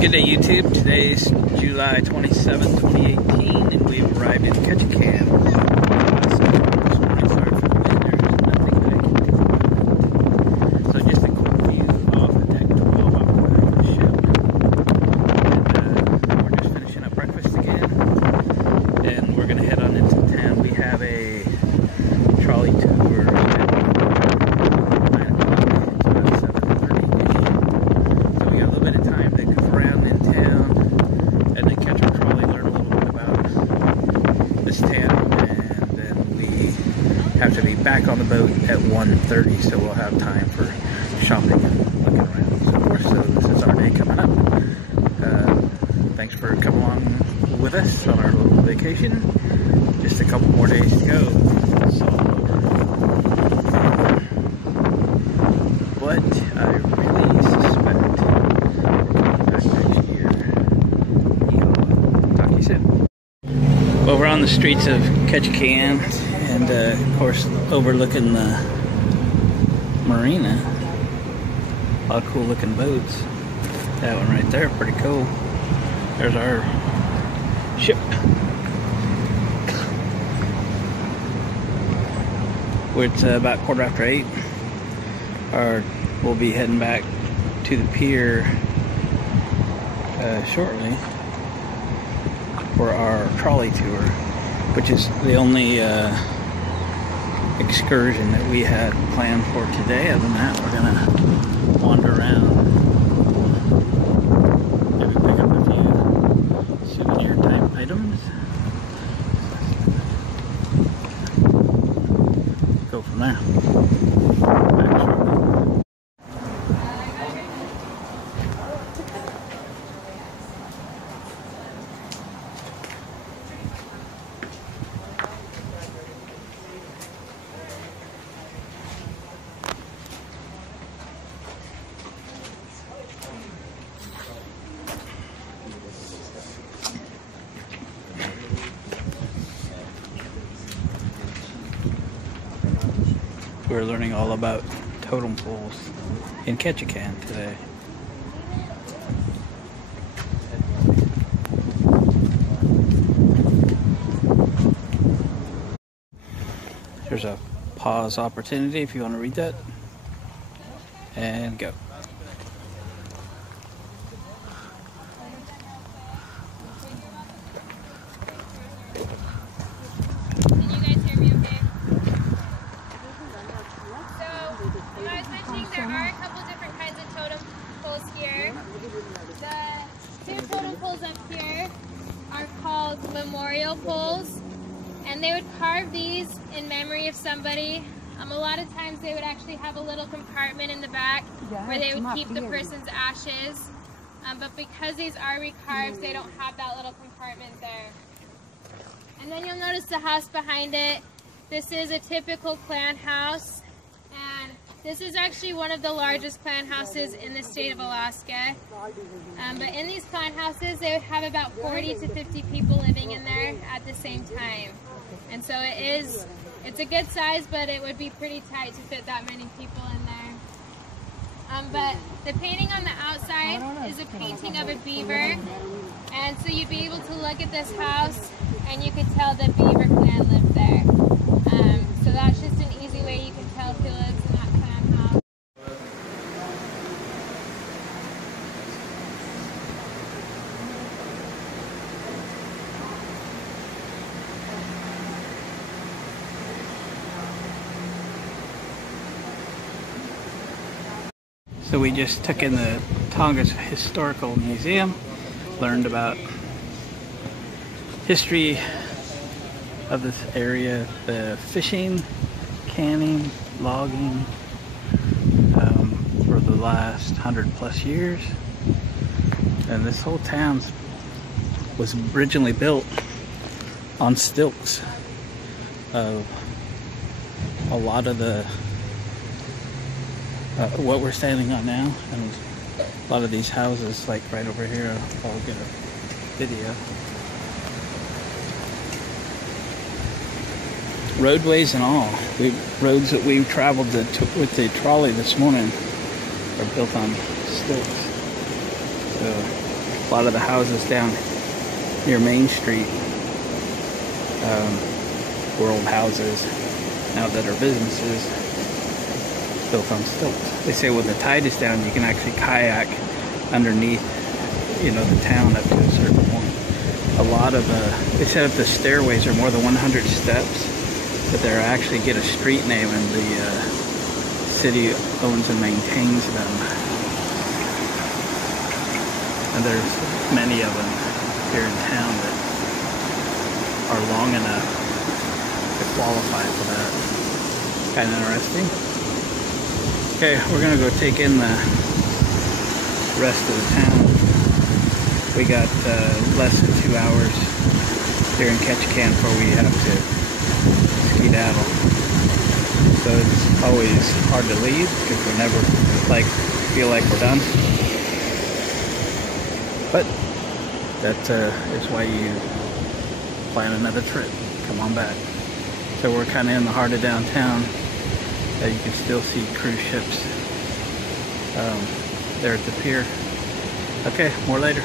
Good day, YouTube. Today's July 27, 2018, and we've arrived in Ketchikan, Alaska. This morning, sorry for the wind. There's nothing that I can do about it. So just a quick view of the deck 12 operating the ship. And we're just finishing up breakfast again, and we're going to head on into town. We have a trolley tour at 9 o'clock. It's about 7:30-ish. So we got a little bit of time to go around in town and then catch our trolley, learn a little bit about this town, and then we have to be back on the boat at 1:30, so we'll have time for shopping and looking around and so forth. So this is our day coming up. Thanks for coming along with us on our little vacation. Just a couple more days to go. So, but I really suspect back next year. Talk to you soon. Well, we're on the streets of Ketchikan, and of course overlooking the marina. A lot of cool looking boats. That one right there, pretty cool. There's our ship. It's about 8:15. We'll be heading back to the pier shortly for our trolley tour, which is the only excursion that we had planned for today. Other than that, we're gonna wander around, maybe pick up a few souvenir type items, go from there. Back shortly. We're learning all about totem poles in Ketchikan today. There's a pause opportunity if you want to read that. And go. The two totem poles up here are called memorial poles, and they would carve these in memory of somebody. A lot of times they would actually have a little compartment in the back where they would keep the person's ashes, but because these are recarved, they don't have that little compartment there. And then you'll notice the house behind it. This is a typical clan house, and this is actually one of the largest clan houses in the state of Alaska. But in these clan houses, they would have about 40 to 50 people living in there at the same time. And so it's a good size, but it would be pretty tight to fit that many people in there. But the painting on the outside is a painting of a beaver. And so you'd be able to look at this house and you could tell the beaver clan lived there. So that's just an easy way you can tell who lives in that clan house. So we just took in the Tongass Historical Museum, learned about history of this area, the fishing, canning, logging for the last 100+ years. And this whole town was originally built on stilts. A lot of the what we're standing on now, and a lot of these houses, like right over here, I'll get a video. Roadways and all, roads that we traveled with the trolley this morning are built on stilts. So A lot of the houses down near Main Street were old houses now that are businesses built on stilts. They say when the tide is down, you can actually kayak underneath, you know, the town up to a certain point. A lot of they set up the stairways are more than 100 steps, but they actually get a street name, and the city owns and maintains them. And there's many of them here in town that are long enough to qualify for that. Kind of interesting. Okay, we're gonna go take in the rest of the town. We got less than 2 hours here in Ketchikan before we have to skedaddle. So it's always hard to leave because we never feel like we're done. But that is why you plan another trip. Come on back. So we're kind of in the heart of downtown. You can still see cruise ships there at the pier. Okay, more later.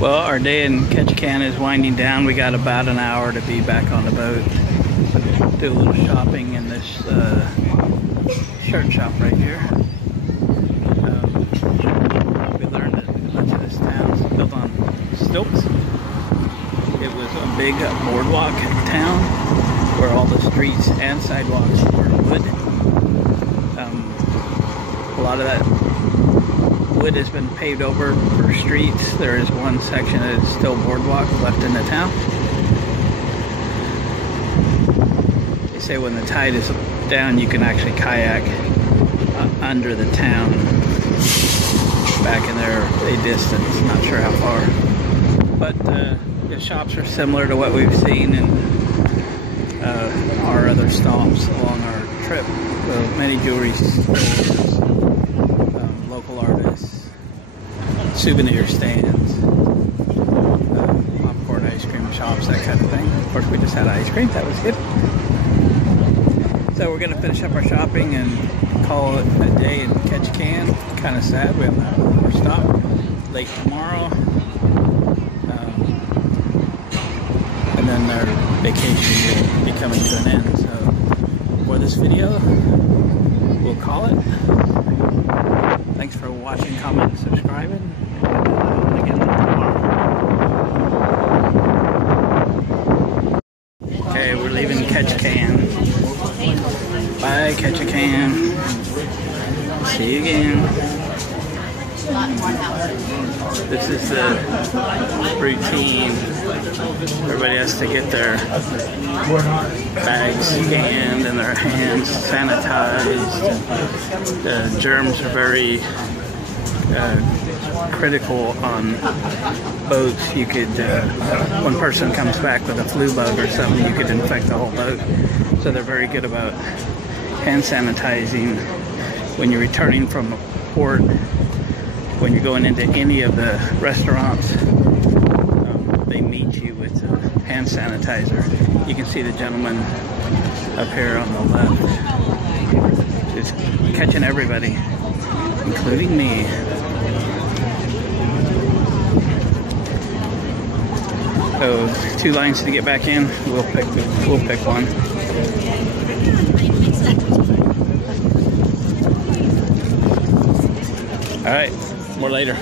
Well, our day in Ketchikan is winding down. We got about an hour to be back on the boat. Do a little shopping in this shirt shop right here. We learned that much of this town is built on stilts. It was a big boardwalk town where all the streets and sidewalks were wood. A lot of that wood has been paved over for streets. There is one section that is still boardwalk left in the town. They say when the tide is down, you can actually kayak under the town back in there a distance, not sure how far. But the shops are similar to what we've seen in our other stops along our trip. So many jewelry stores, local artists, souvenir stands, popcorn ice cream shops, that kind of thing. Of course, we just had ice cream, that was good. So we're gonna finish up our shopping and call it a day in Ketchikan. Kind of sad, we have one more stop late tomorrow. And then our vacation will be coming to an end. So for this video, we'll call it. Thanks for watching, commenting, subscribing. Again tomorrow. Okay, we're leaving Ketchikan. Bye, Ketchikan. See you again. This is the routine. Everybody has to get their bags scanned and their hands sanitized. The germs are very critical on boats. You could, one person comes back with a flu bug or something, you could infect the whole boat. So they're very good about hand sanitizing when you're returning from a port. When you're going into any of the restaurants, they meet you with hand sanitizer. You can see the gentleman up here on the left, just catching everybody, including me. So 2 lines to get back in. We'll pick one. All right. More later.